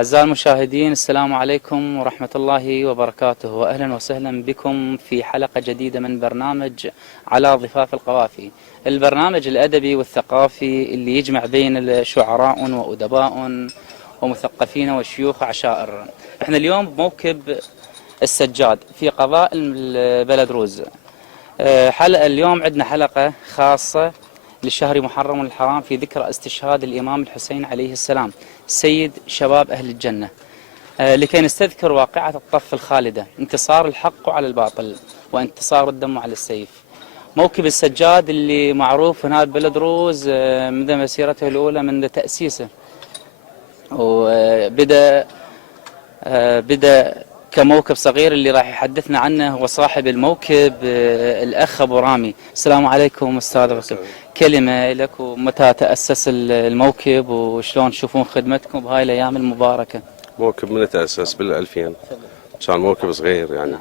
أعزائي المشاهدين، السلام عليكم ورحمة الله وبركاته، وأهلا وسهلا بكم في حلقة جديدة من برنامج على ضفاف القوافي، البرنامج الأدبي والثقافي اللي يجمع بين شعراء وأدباء ومثقفين وشيوخ وعشائر. احنا اليوم بموكب السجاد في قضاء بلد روز. اليوم عندنا حلقة خاصة لشهر محرم الحرام في ذكرى استشهاد الإمام الحسين عليه السلام سيد شباب أهل الجنة، لكي نستذكر واقعة الطف الخالدة، انتصار الحق على الباطل وانتصار الدم على السيف. موكب السجاد اللي معروف هنا ببلد روز منذ مسيرته الأولى، منذ تأسيسه، وبدأ كموكب صغير. اللي راح يحدثنا عنه هو صاحب الموكب الأخ أبو رامي. السلام عليكم أستاذ أبو. كلمة لك، ومتى تأسس الموكب وشلون تشوفون خدمتكم بهاي الأيام المباركة؟ موكب من تأسس بال2000، كان موكب صغير يعني،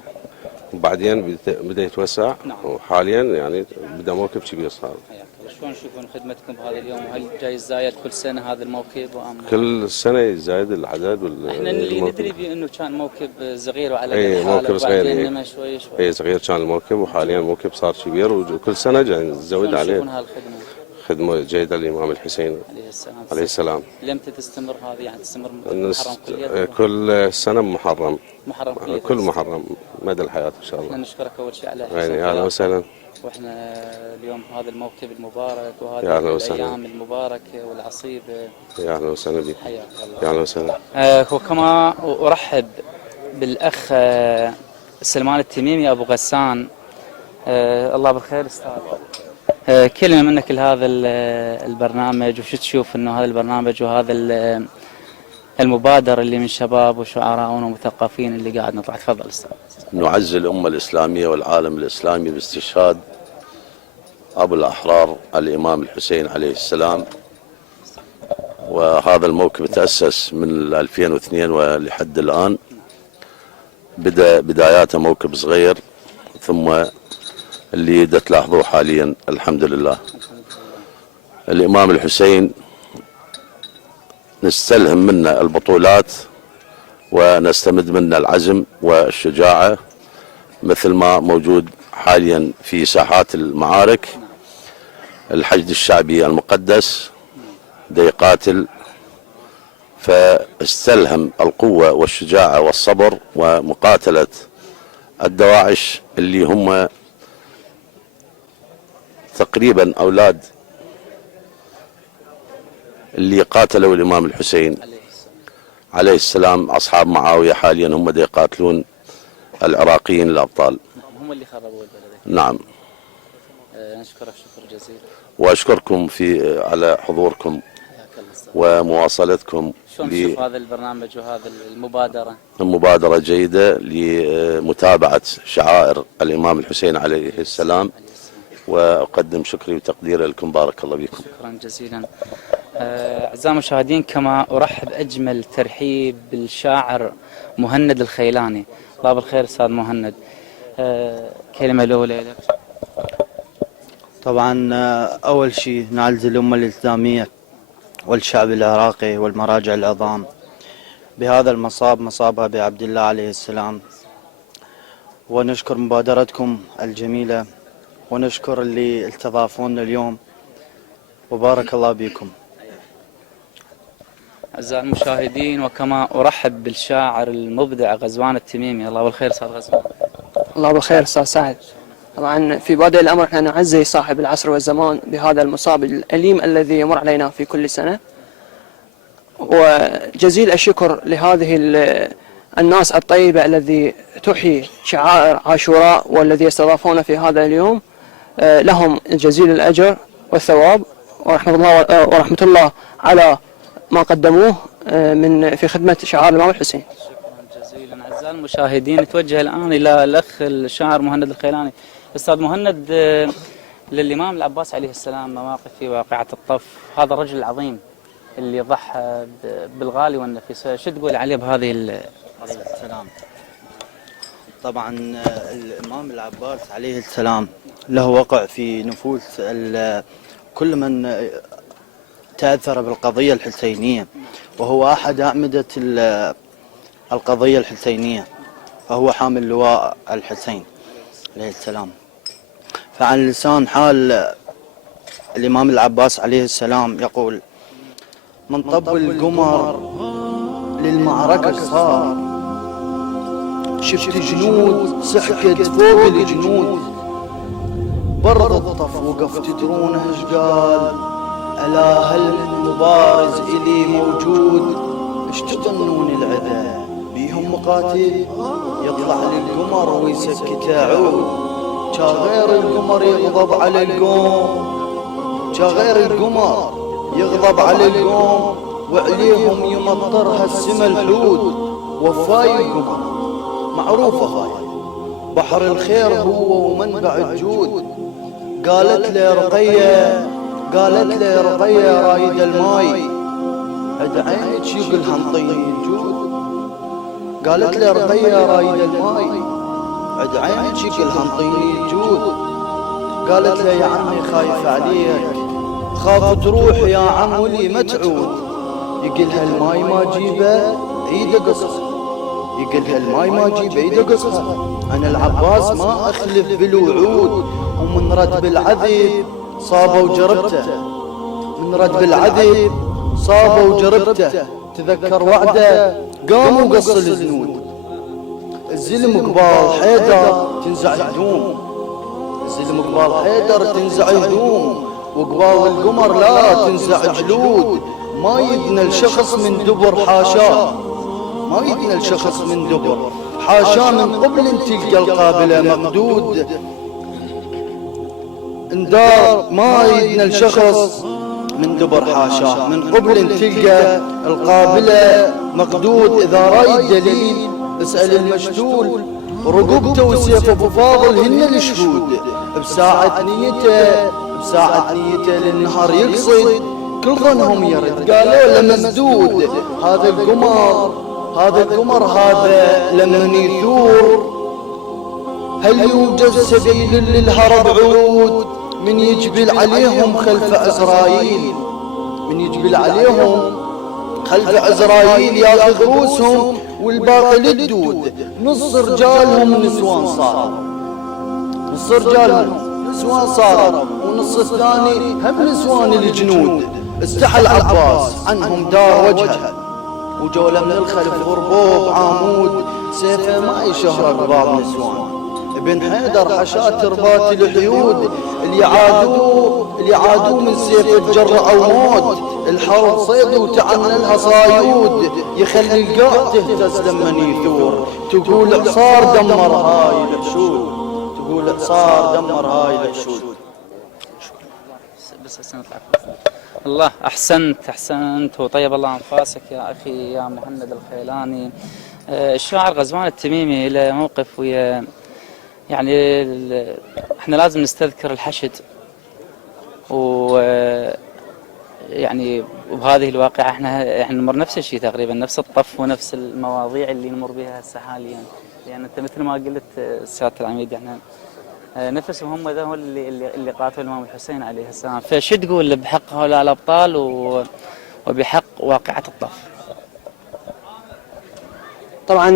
وبعدين بدأ يتوسع. وحاليا يعني بدأ موكب كبير صار. شلون تشوفون خدمتكم بهذا اليوم؟ وهل جاي يزايد كل سنة هذا الموكب كل سنة يزايد العدد احنا اللي ندري بأنه كان موكب صغير وعلى قد حاله، موكب صغير انما شوي صغير كان الموكب، وحاليا الموكب صار كبير وكل سنة جاي نزود عليه. شلون هالخدمة؟ خدمة جيدة للإمام الحسين عليه السلام. لمتى تستمر هذه؟ يعني تستمر محرم كل سنة محرم كل محرم مدى الحياة إن شاء الله. احنا نشكرك أول شيء على أهلا وسهلا. واحنا اليوم هذا الموكب المبارك وهذه الأيام المباركة والعصيبة. يا أهلا وسهلا بك. حياك الله. يا أهلا وسهلا. وكما أرحب بالأخ سلمان التميمي أبو غسان. الله بالخير أستاذ. كلمة منك لهذا البرنامج، وش تشوف أنه هذا البرنامج وهذا المبادرة اللي من شباب وشعراء ومثقفين اللي قاعد نطلع. تفضل أستاذ. نعزي الأمة الإسلامية والعالم الإسلامي باستشهاد أبو الأحرار الإمام الحسين عليه السلام. وهذا الموكب تأسس من 2002 ولحد الآن. بدأ بداياته موكب صغير، ثم اللي تلاحظوه حاليا الحمد لله. الإمام الحسين نستلهم منه البطولات ونستمد منه العزم والشجاعة، مثل ما موجود حاليا في ساحات المعارك. الحشد الشعبي المقدس دا يقاتل، فاستلهم القوة والشجاعة والصبر ومقاتلة الدواعش اللي هم تقريبا أولاد اللي قاتلوا الإمام الحسين عليه السلام. أصحاب معاوية حاليا هم دا يقاتلون العراقيين الأبطال. هم اللي خربوا البلد. نعم. نشكرك شكر جزيلا. وأشكركم على حضوركم ومواصلتكم. شلون تشوف هذا البرنامج وهذا المبادرة؟ مبادرة جيدة لمتابعة شعائر الإمام الحسين عليه السلام، وأقدم شكري وتقديري لكم. بارك الله بكم. شكرا جزيلا. أعزائي المشاهدين، كما أرحب أجمل ترحيب بالشاعر مهند الخيلاني. الله بالخير أستاذ مهند. كلمة الأولى لك. طبعا أول شيء نعزي الأمة الإسلامية والشعب العراقي والمراجع العظام بهذا المصاب، مصاب أبي عبد الله عليه السلام، ونشكر مبادرتكم الجميلة، ونشكر اللي استضافونا اليوم، وبارك الله بكم. أعزائي المشاهدين، وكما أرحب بالشاعر المبدع غزوان التميمي. الله بالخير أستاذ غزوان. الله بالخير أستاذ سعد. طبعا في بادئ الأمر احنا نعزي صاحب العصر والزمان بهذا المصاب الأليم الذي يمر علينا في كل سنة، وجزيل الشكر لهذه الناس الطيبة الذي تحيي شعائر عاشوراء والذي يستضافون في هذا اليوم. لهم جزيل الأجر والثواب ورحمة الله على ما قدموه في خدمة شعائر الإمام الحسين. شكرا جزيلا. أعزائي المشاهدين، نتوجه الآن إلى الأخ الشاعر مهند الخيلاني. أستاذ مهند، للإمام العباس عليه السلام مواقف في واقعة الطف. هذا الرجل العظيم اللي ضحى بالغالي والنفيس، شو تقول عليه بهذه السلام؟ طبعا الإمام العباس عليه السلام له وقع في نفوس كل من تأثر بالقضية الحسينية، وهو أحد أعمدة القضية الحسينية، فهو حامل لواء الحسين عليه السلام. فعن لسان حال الإمام العباس عليه السلام يقول: من طب القمر للمعركة صار، شفت جنود سحكت فوق الجنود، برض الطف وقف تدرونه ايش قال؟ ألا هل من مبارز إلي موجود؟ ايش تظنون العدا بيهم مقاتل؟ يطلع للقمر ويسكت عود، جا غير القمر يغضب على القوم، جا غير القمر يغضب على القوم، وعليهم يمطرها السما الحود. وفاي القمر معروفة هاي، بحر الخير هو ومنبع الجود. قالت له رقية رايد الماي، عد عينك يقلها انطيني الجود. قالت له رقية رايد الماي، عد عينك يقلها انطيني الجود. قالت له يا عمي خايف عليك، خاف تروح يا عم ولي ما تعود. يقلها الماي ما جيبه عيده قصها، يقلها الماي ما جيبه عيده قصها. انا العباس ما اخلف بالوعود، ومن رد بالعذب صابه وجربته، من رد بالعذب صابه وجربته. تذكر وعده قام وقص الزنود، الزلم قبال حيدر تنزع هدوم، الزلم قبال حيدر تنزع هدوم، وقبال القمر لا تنزع جلود. ما يدنى الشخص من دبر حاشاه، ما يدنى الشخص من دبر حاشاه، من قبل تلقى القابلة مقدود. اندار ما يدنى الشخص من دبر حاشاه، من قبل تلقى القابلة مقدود. إذا رايد دليل اسأل المشتول، رقبته وسيفه بفاضل هن الشهود. بساعة نيته للنهار يقصد، كل ظنهم يرد قالوا له مسدود. هذا القمر هذا لمن يثور، هل يوجد سبيل للهرب عود؟ من يجبل عليهم خلف عزرائيل، من يجبل عليهم خلف عزرائيل ياخذ رؤوسهم والباقي للدود. نص رجالهم نسوان صاروا، نص رجالهم نسوان صاروا، ونص الثاني هم نسوان الجنود. استحى العباس عنهم دار وجهه، وجوله من الخلف ضربوه بعامود، سيفه ما يشهر بباب نسوان. ابن حيدر حشا تربات الحيود، اللي عادوا من سيف الجر او موت. الحرب صيد وتعنى لها صايود، يخلي القاع تهتز لمن يثور. تقول اعصار دمر هاي الحشود، تقول اعصار دمر هاي الحشود. الله، أحسنت وطيب الله أنفاسك يا أخي يا مهند الخيلاني. الشاعر غزوان التميمي له موقف ويا، يعني احنا لازم نستذكر الحشد، يعني وبهذه الواقعة احنا نمر نفس الشيء تقريبا، نفس الطف ونفس المواضيع اللي نمر بها هسه حاليا. يعني انت مثل ما قلت سيادة العميد، احنا نفسهم هم ذا اللي قاتلوا الإمام الحسين عليه السلام. فشو تقول بحق هؤلاء الأبطال وبحق واقعة الطف؟ طبعا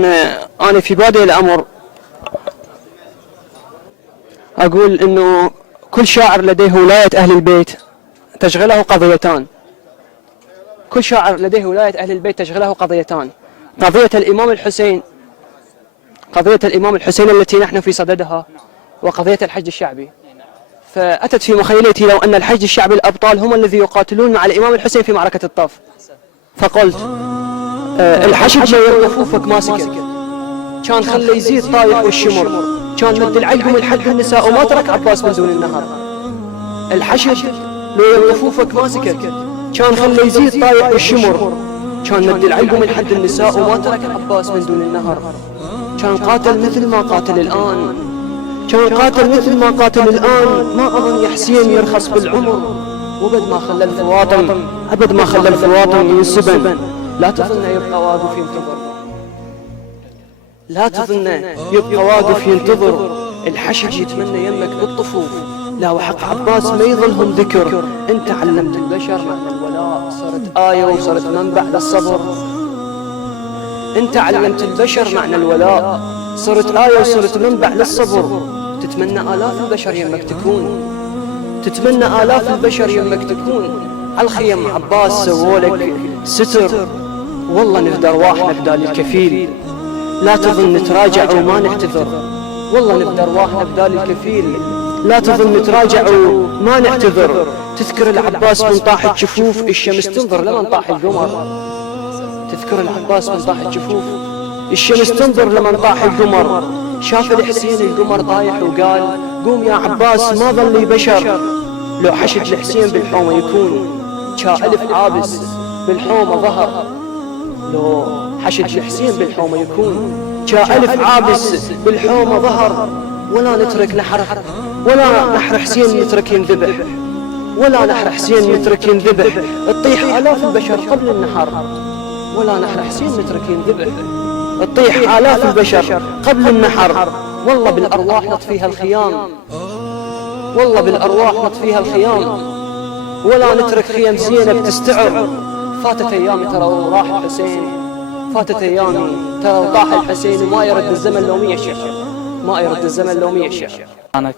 أنا في بادئ الأمر أقول أنه كل شاعر لديه ولاية أهل البيت تشغله قضيتان، كل شاعر لديه ولاية أهل البيت تشغله قضيتان: قضية الإمام الحسين التي نحن في صددها، وقضية الحشد الشعبي. فأتت في مخيلتي لو أن الحشد الشعبي الأبطال هم الذي يقاتلون مع الإمام الحسين في معركة الطف، فقلت الحشد لو يرقفوفك ماسكك كان خلى يزيد طايح والشمر، كان مد العلقم الحد النساء وما ترك عباس من دون النهر. الحشد لو يرقفوفك ماسكك كان خلى يزيد طايح والشمر، كان مد العلقم الحد النساء وما ترك عباس من دون النهر. كان قاتل مثل ما قاتل الآن، كان قاتل مثل ما قاتل الآن. ما أظن يا حسين يرخص بالعمر، وبد ما خلى الفواطم أبد ما خلى الفواطم ينسبن. لا تظن يبقى واقف ينتظر، لا تظن يبقى واقف ينتظر. الحشد يتمنى يمك بالطفوف، لا وحق عباس ما يظلهم ذكر. انت علمت البشر معنى الولد الولاء صرت آية وصرت منبع للصبر. انت علمت البشر معنى الولاء، صرت آية وصرت منبع للصبر. تتمنى آلاف البشر يمك تكون، تتمنى آلاف البشر يمك تكون. عالخيم عباس سوولك ستر، والله نفدى أرواحنا بدال الكفيل. لا تظن نتراجع وما نعتذر، والله نفدى أرواحنا بدال الكفيل. لا تظن نتراجع وما نعتذر. تذكر العباس من طاحت شفوف الشمس تنظر لمن طاح القمر. تذكر العباس من طاحت شفوف الشمس تنظر لمن طاح القمر. شاف الحسين القمر طايح وقال قوم يا عباس ما ظل لي بشر. لو حشد الحسين بالحومة يكون ألف عابس بالحومة ظهر. لو حشد الحسين بالحومة يكون ألف عابس بالحومة ظهر. ولا نترك نحر، ولا نحر حسين يترك ينذبح، ولا نحر حسين يترك ينذبح. تطيح آلاف البشر قبل النحر، ولا نحر حسين يترك ينذبح. تطيح آلاف البشر قبل النحر. والله بالأرواح نطفيها الخيام، والله بالأرواح نطفيها الخيام. ولا نترك خيم زينب تستعر. فاتت أيامي ترى وراح الحسين، فاتت أيامي ترى وطاح الحسين. وما يرد الزمن لو 100 شهر، ما يرد الزمن لو 100 شهر. أنا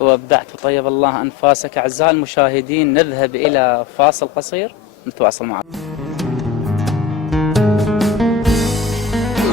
وابدعت وطيب الله أنفاسك. أعزائي المشاهدين نذهب إلى فاصل قصير نتواصل معكم.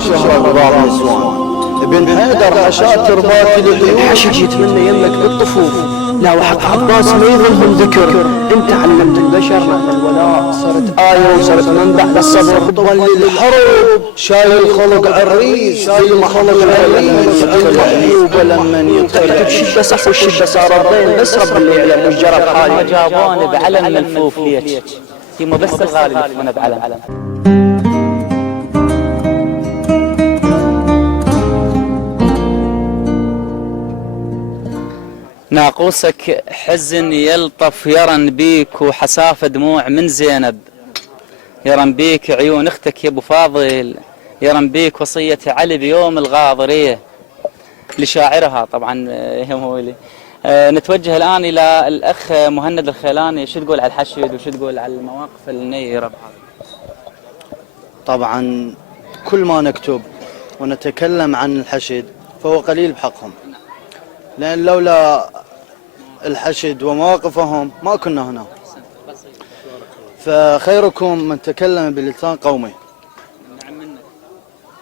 شهر رمضان نسوان ابن حيدر حشات تربات الحشد يتمنى يمك بالطفوف. لا وحق عباس ما يظلهم ذكر. انت علمت البشر معنى الولاء، صرت آية وصرت منبع للصبر. طول الحرب شايل خلق عريس، شايل خلق عريس المحبوب لمن يطلع. الشدة صح والشدة صار الضين، بس رب اللي يعلم وش جرى بحالي. جابوني بعلم ملفوف ليش يما بس الغالي يلفونه بعلم. ناقوسك حزن يلطف يرن بيك وحسافة دموع من زينب. يرن بيك عيون اختك يا ابو فاضل، يرن بيك وصية علي بيوم الغاضرية لشاعرها طبعا يا مولي. نتوجه الآن إلى الأخ مهند الخيلاني. شو تقول على الحشد وشو تقول على المواقف النيرة؟ طبعا كل ما نكتب ونتكلم عن الحشد فهو قليل بحقهم، لأن لولا الحشد ومواقفهم ما كنا هنا. فخيركم من تكلم بلسان قومي،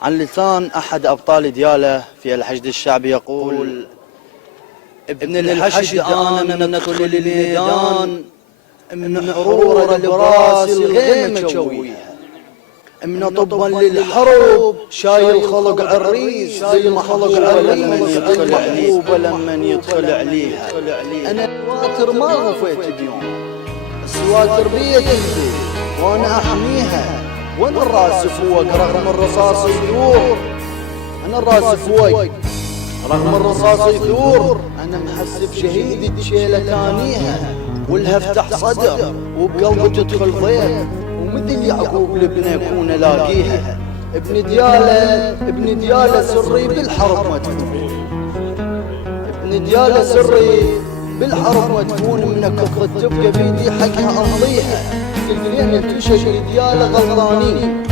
عن لسان أحد أبطال دياله في الحشد الشعبي يقول: ابن الحشد أنا ندخل الميدان من حرور براس الغيمة شويها، من طبا للحرب شايل خلق عريس زي ما خلق عريس المحبوب لمن يدخل عليها. انا السواتر ما غفيت اليوم، السواتر بيد البيت وانا احميها، وانا الراس فوق رغم الرصاص يثور. انا الراس فوق رغم الرصاص يثور. انا محسب شهيد شيله ثانيها، والها افتح صدر وبقلبه تدخل ضيق، ومثل يعقوب لابنه يكون لاقيها. ابن دياله سري بالحرب مدفون، ابن دياله سري بالحرب مدفون. من كفة تبقى بيدي حقها امضيها، الفين انتشج لدياله غلطانين،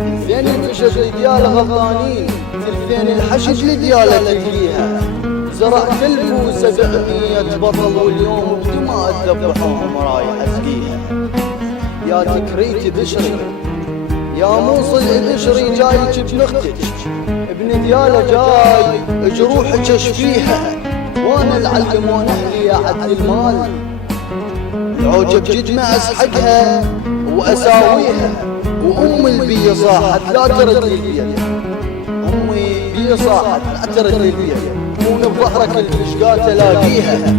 الفين انتشج لدياله غلطانين، الفين الحشد لدياله تلقيها. زرعت 1700 بطل واليوم بدماء ذبحوهم رايح اسقيها. يا تكريت بشري يا موصل بشري جاي جبن اختك، ابن دياله جاي جروحك اشفيها، وانا العلم وانا اهلي اعد المال. العوجة بجد ما اسحقها واساويها، وام البي صاحت لا ترد لي البيت، امي بي صاحت لا ترد لي البيت، كون بظهرك الفشقات الاقيها.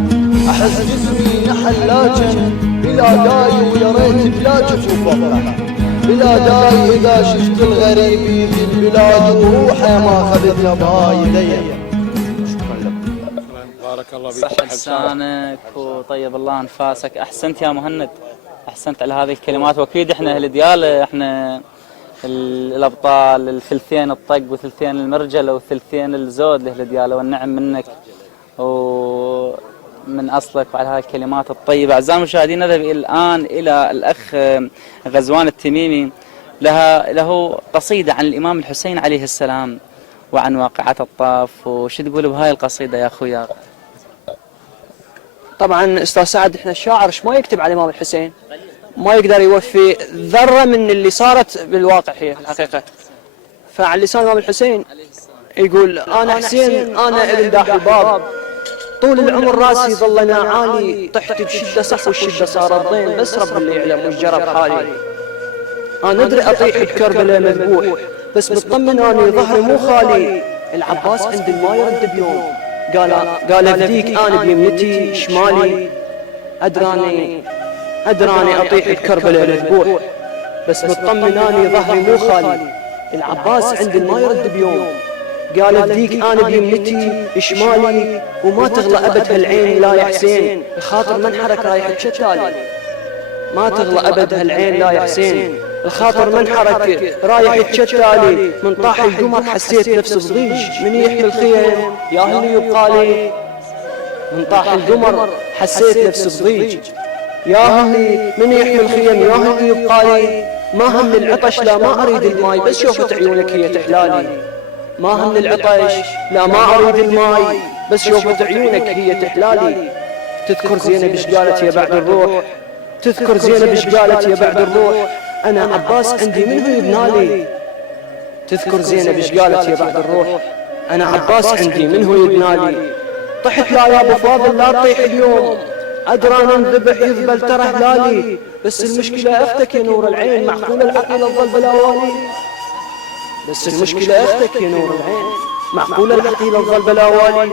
احس جسمي نحل لاجن بلا داي، ويا ريت بلا جفوف افرح بلا داي. اذا شفت الغريب في البلاد وروحه ما اخذتها بايدي. شكرا لكم. بارك الله فيك. صح لسانك وطيب الله انفاسك. احسنت يا مهند، احسنت على هذه الكلمات. واكيد احنا اهل دياله، احنا الابطال الثلثين الطق وثلثين المرجله وثلثين الزود لاهل دياله، والنعم منك. من أصلك وعلى هذه الكلمات الطيبة. أعزائي المشاهدين، نذهب الآن إلى الأخ غزوان التميمي، له قصيدة عن الإمام الحسين عليه السلام وعن واقعة الطاف. وش تقول بهاي القصيدة يا أخويا؟ طبعا أستاذ سعد، إحنا الشاعر إيش ما يكتب على الإمام الحسين ما يقدر يوفي ذرة من اللي صارت بالواقع هي في الحقيقة. فعلى لسان الإمام الحسين يقول: أنا حسين أنا ابن داح الباب، طول العمر راسي ظلنا عالي، طحت بشدة صح والشدة صارت ضين، بس رب اللي يعلم وش جرى بحالي. أنا أدري أطيح بكربلاء مذبوح، بس مطمن أني ظهري مو خالي. العباس عند ما يرد بيوم، قال أفديك أنا بيمنتي شمالي. أدراني أطيح بكربلاء مذبوح، بس مطمن أني ظهري مو خالي. العباس عند ما يرد بيوم، قال أفديك أنا بيمنتي شمالي. وما تغلى أبد هالعين لا يا حسين، الخاطر منحرك رايح تشتالي. ما تغلى أبد هالعين لا يا حسين، الخاطر منحرك رايح تشتالي. من طاح القمر حسيت نفسي بضيج، من يحمي الخيم يا اللي يبقالي. من طاح القمر حسيت نفسي بضيج، يا اللي من يحمي الخيم يا اللي يبقالي. ما هم العطش لا ما أريد الماي، بس شوفت عيونك هي تحلالي. ما هم العطش لا ما أريد الماي، بس شوفت عيونك هي تحلالي. تذكر زينب ايش قالت يا بعد الروح، تذكر زينب ايش قالت يا بعد الروح. أنا عباس عندي منه يبنالي. تذكر زينب ايش قالت يا بعد الروح، أنا عباس عندي منه يبنالي. طحت لا يا أبو فاضل لا تطيح اليوم، أدرى ننذبح يذبل ترى هلالي. بس المشكلة أختك يا نور العين، معقول العقيل تظل بلا والي. بس المشكلة أختك يا نور العين، معقول العقيل تظل بلا والي.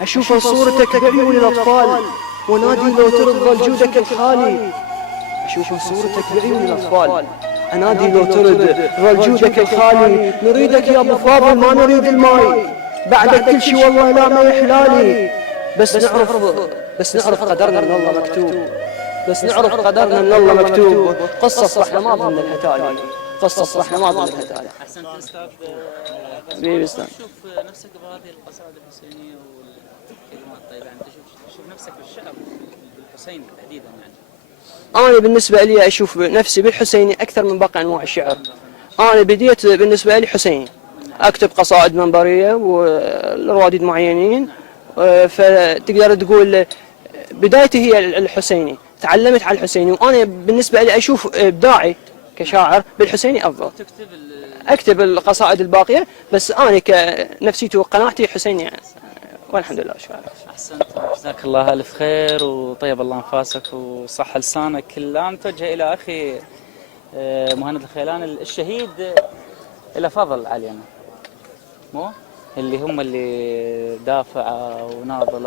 أشوف صورتك بعيون الأطفال، ونادي لو ترد جودك الخالي. أشوف صورتك بعيون الأطفال، أنادي لو ترد جودك الخالي. نريدك يا أبو فاضل ما نريد الماي، بعدك كل شي والله لا ما يحلالي. بس نعرف قدرنا من الله مكتوب، بس نعرف قدرنا من الله مكتوب. قصة صرحنا ما ضمن الهتالي، قصة صرحنا ما ضمن الهتالي. أحسنت أستاذ. تشوف نفسك بهذه القصائد الحسينية والكلمات الطيبة، يعني تشوف نفسك بالشعر بالحسين تحديدا يعني؟ أنا بالنسبة لي أشوف نفسي بالحسيني أكثر من باقي أنواع الشعر. أنا بديت بالنسبة لي حسيني، أكتب قصائد منبرية ولرواديد معينين، فتقدر تقول بدايتي هي الحسيني، تعلمت على الحسيني. وأنا بالنسبة لي أشوف إبداعي كشاعر بالحسيني أفضل. أكتب القصائد الباقية، بس أنا كنفسيتي وقناعتي حسيني يعني. والحمد لله. شكرا. أحسنت، جزاك الله ألف خير وطيب الله أنفاسك وصح لسانك. الآن نتوجه إلى أخي مهند الخيلان. الشهيد إلى فضل علينا، مو اللي هم اللي دافع وناضل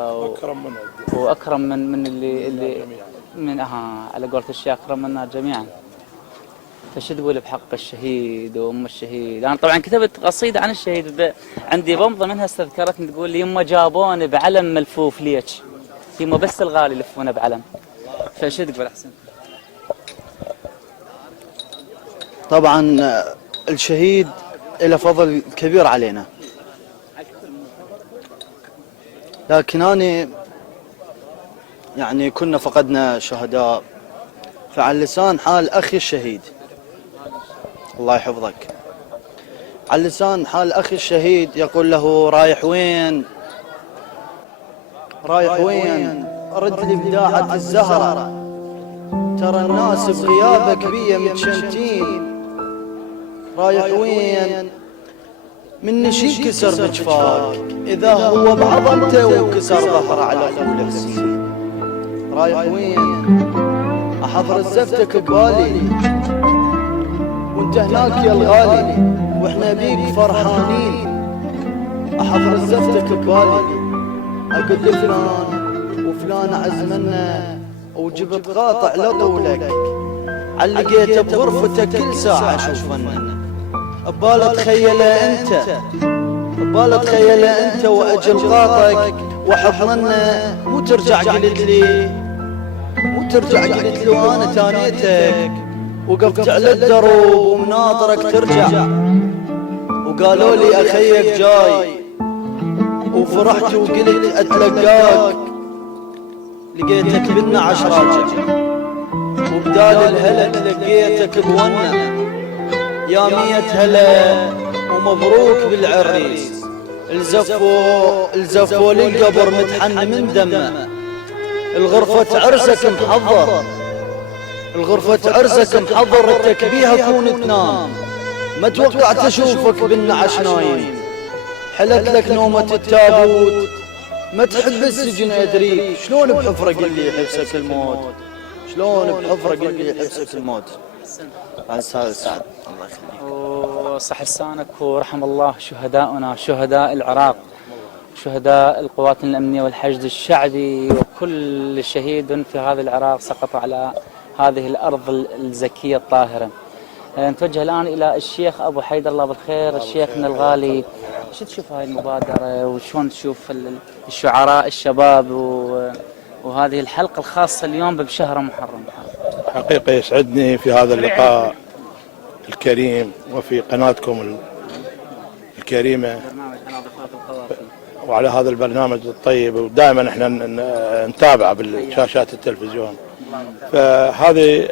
وأكرم من اللي من على قولة الشيخ أكرم منا جميعا. فش تقول بحق الشهيد وأم الشهيد؟ أنا طبعا كتبت قصيدة عن الشهيد، عندي بمضة منها استذكرتني تقول لي: يما جابوني بعلم ملفوف ليش، يما بس الغالي يلفونه بعلم. فش تقول أحسن؟ طبعا الشهيد له فضل كبير علينا، لكن أنا يعني كنا فقدنا شهداء، فعلى لسان حال أخي الشهيد الله يحفظك، على لسان حال أخي الشهيد يقول له: رايح وين؟ رايح وين؟ رد لي بداعة الزهرة، ترى الناس بغيابك بيا متشمتين. رايح وين؟ من شي كسر بجفاك، إذا هو بعظمته وكسر ظهره على قوله السين. رايح وين؟ أحضر زفتك ببالي وانت هناك يا الغالي، واحنا بيك فرحانين. أحضر زفتك ببالي، أقول لفلان وفلان عزمنا وجبت قاطع لطولك، علقيته بغرفتك كل ساعة أشوفنا. ببالي تخيله انت، ببالي تخيله انت واجل قاطك وحضننا. مو ترجع قلت لي، مو ترجع قلت له انا تانيتك، وقفت على الدروب ومناظرك ترجع. وقالوا لي اخيك جاي، وفرحت وقلت اتلقاك. لقيتك بالنعش راجع، وبدال الهلا لقيتك بونه. يا 100 هلا ومبروك بالعريس، الزفوا للقبر متحن من دمه. الغرفة عرسك محضر، الغرفة عرسك محضر، رتك بيها كون تنام. ما توقعت اشوفك بالنعش نايم، حلت لك نومة التابوت. ما تحب السجن ادريك، شلون بحفرة قل لي يحبسك الموت، شلون بحفرة قل لي يحبسك الموت. سعد الله يخليك. وصح لسانك ورحم الله شهداؤنا، شهداء العراق، شهداء القوات الأمنية والحشد الشعبي، وكل شهيد في هذا العراق سقط على هذه الأرض الزكية الطاهرة. نتوجه الآن إلى الشيخ أبو حيدر، الله بالخير، شيخنا الغالي. شو تشوف هاي المبادرة وشون تشوف الشعراء الشباب وهذه الحلقة الخاصة اليوم بشهر محرم؟ حقيقة يسعدني في هذا اللقاء الكريم وفي قناتكم الكريمة وعلى هذا البرنامج الطيب، ودائما احنا نتابعه بالشاشات التلفزيون. فهذه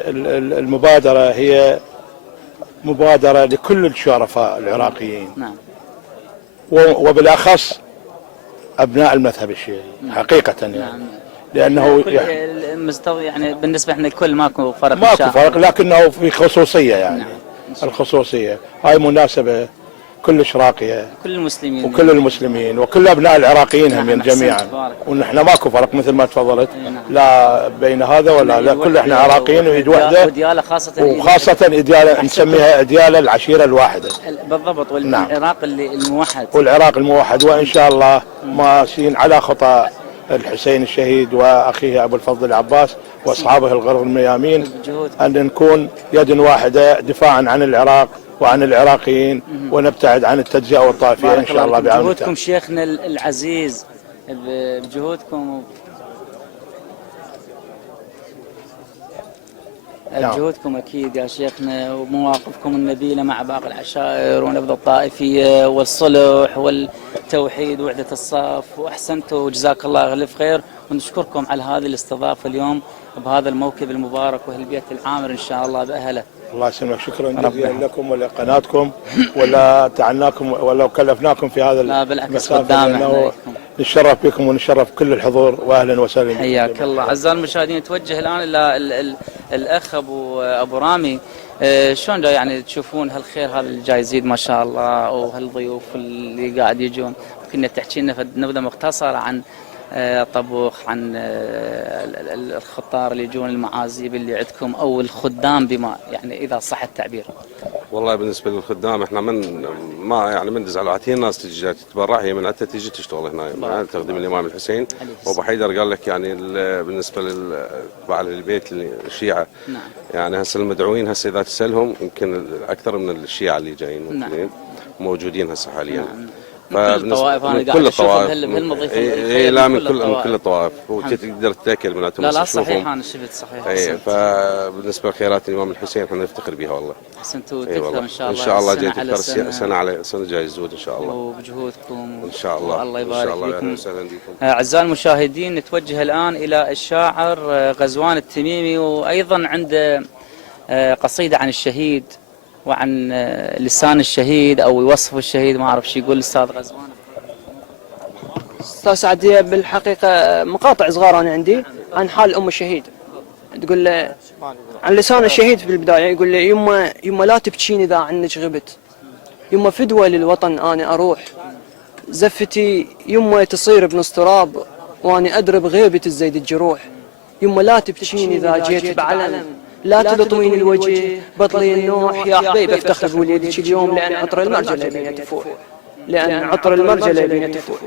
المبادرة هي مبادرة لكل الشرفاء العراقيين، نعم، وبالأخص أبناء المذهب الشيعي حقيقة يعني. نعم. لأنه مستوى يعني بالنسبة احنا الكل ماكو فرق، ماكو فرق، لكنه في خصوصية يعني. نعم. الخصوصية هاي مناسبة كلش راقية، كل المسلمين وكل المسلمين وكل أبناء العراقيين هم جميعا، ونحن ماكو فرق مثل ما تفضلت، لا بين هذا ولا لا، كل احنا عراقيين ويد وحدة، وديالة وخاصة إديالة نسميها إديالة العشيرة الواحدة بالضبط، والعراق الموحد، والعراق الموحد. وإن شاء الله ماشيين على خطى الحسين الشهيد وأخيه أبو الفضل العباس وأصحابه الغر الميامين، أن نكون يد واحدة دفاعا عن العراق وعن العراقيين، ونبتعد عن التجزئة والطائفية إن شاء الله بعون الله. بجهودكم شيخنا العزيز، بجهودكم جهودكم أكيد يا شيخنا، ومواقفكم النبيلة مع باقي العشائر ونبذ الطائفية والصلح والتوحيد ووحدة الصف، وأحسنتوا وجزاك الله ألف خير. ونشكركم على هذه الاستضافة اليوم بهذا الموكب المبارك وهالبيت العامر إن شاء الله بأهله. الله يسلمك، شكرا جزيلا لكم ولقناتكم، ولا تعناكم ولا كلفناكم في هذا لا بالعكس، قدامنا نتشرف بكم ونشرف كل الحضور، واهلا وسهلا. حياك الله. اعزائي المشاهدين، نتوجه الان الى الاخ ابو رامي. شلون يعني تشوفون هالخير هذا اللي جاي يزيد ما شاء الله، وهالضيوف اللي قاعد يجون؟ كنا تحكي لنا نبذه مختصره عن طبخ، عن الخطار اللي يجون، المعازيب اللي عندكم، او الخدام بما يعني اذا صح التعبير. والله بالنسبه للخدام احنا ما يعني ندز على هي الناس تجي تتبرع، هي من عندها تجي تشتغل هنا يعني تخدم الامام الحسين. وابو حيدر قال لك يعني بالنسبه لبعض البيت الشيعه، نعم، يعني هسه المدعوين هسه اذا تسالهم يمكن اكثر من الشيعه اللي جايين، نعم، موجودين هسه حاليا. نعم. كل الطوائف انا قاعد اشوف بهالمضيف لا من كل الطوائف، وتقدر تتاكد من لا صحيح، انا شفت صحيح. اي فبالنسبه لخيرات الامام الحسين احنا نفتخر بها والله. احسنتوا تكثر ان شاء الله، ان شاء الله جاي تكثر سنه على سنه جاي يزود ان شاء الله، وبجهودكم ان شاء الله. الله يبارك فيكم. وسهلا بكم. اعزائي المشاهدين، نتوجه الان الى الشاعر غزوان التميمي، وايضا عنده قصيده عن الشهيد وعن لسان الشهيد او وصف الشهيد، ما اعرف شو يقول الاستاذ غزوان. استاذ سعدية، بالحقيقة مقاطع صغار انا عندي عن حال ام الشهيد. تقول له عن لسان الشهيد في البداية، يقول له يما لا تبكين اذا عنك غبت، يما فدوة للوطن انا اروح، زفتي يما تصير بنص تراب واني ادرب غيبة الزيد الجروح، يما لا تبكين اذا جيت بعلم، لا تلطمين الوجه بطلي النوح، يا حبيب افتخر بوليدك اليوم لان عطر المرجله بين تفوح، لان عطر المرجله بين تفوح.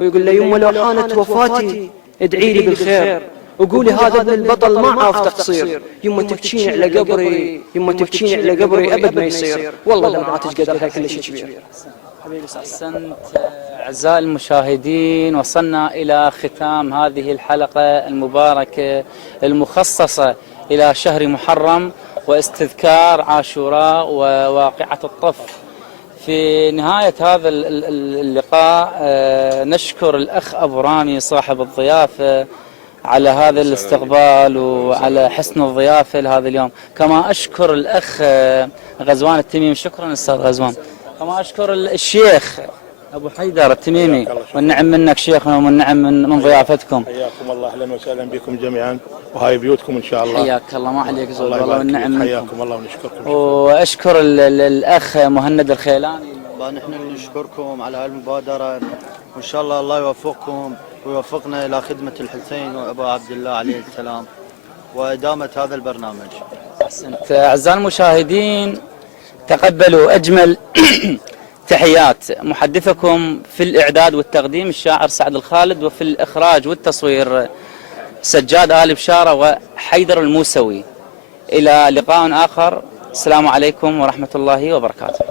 ويقول له يما لو حانت وفاتي ادعي لي بالخير، وقولي هذا ابن البطل ما عاف تقصير، يما تبكين على قبري، يما تبكين على قبري ابد ما يصير، والله دمعتك قدرها كلش كبير. احسنت. اعزائي المشاهدين، وصلنا الى ختام هذه الحلقه المباركه المخصصه الى شهر محرم واستذكار عاشوراء وواقعه الطف. في نهاية هذا اللقاء نشكر الأخ أبو رامي صاحب الضيافة على هذا الاستقبال وعلى حسن الضيافة لهذا اليوم. كما أشكر الأخ غزوان التميمي، شكرا أستاذ غزوان. كما أشكر الشيخ أبو حيدر التميمي، والنعم منك شيخنا والنعم من ضيافتكم. حياكم الله، أهلا وسهلا بكم جميعا، وهاي بيوتكم إن شاء الله. حياك الله، ما عليك زول والله، والنعم منكم. حياكم الله ونشكركم. وأشكر الأخ مهند الخيلاني. نحن نشكركم على هالمبادرة، وإن شاء الله الله يوفقكم ويوفقنا إلى خدمة الحسين وأبا عبد الله عليه السلام وإدامة هذا البرنامج. أحسنت. أعزائي المشاهدين، تقبلوا أجمل تحيات محدثكم في الإعداد والتقديم الشاعر سعد الخالد، وفي الإخراج والتصوير سجاد آل بشارة وحيدر الموسوي. إلى لقاء آخر، السلام عليكم ورحمة الله وبركاته.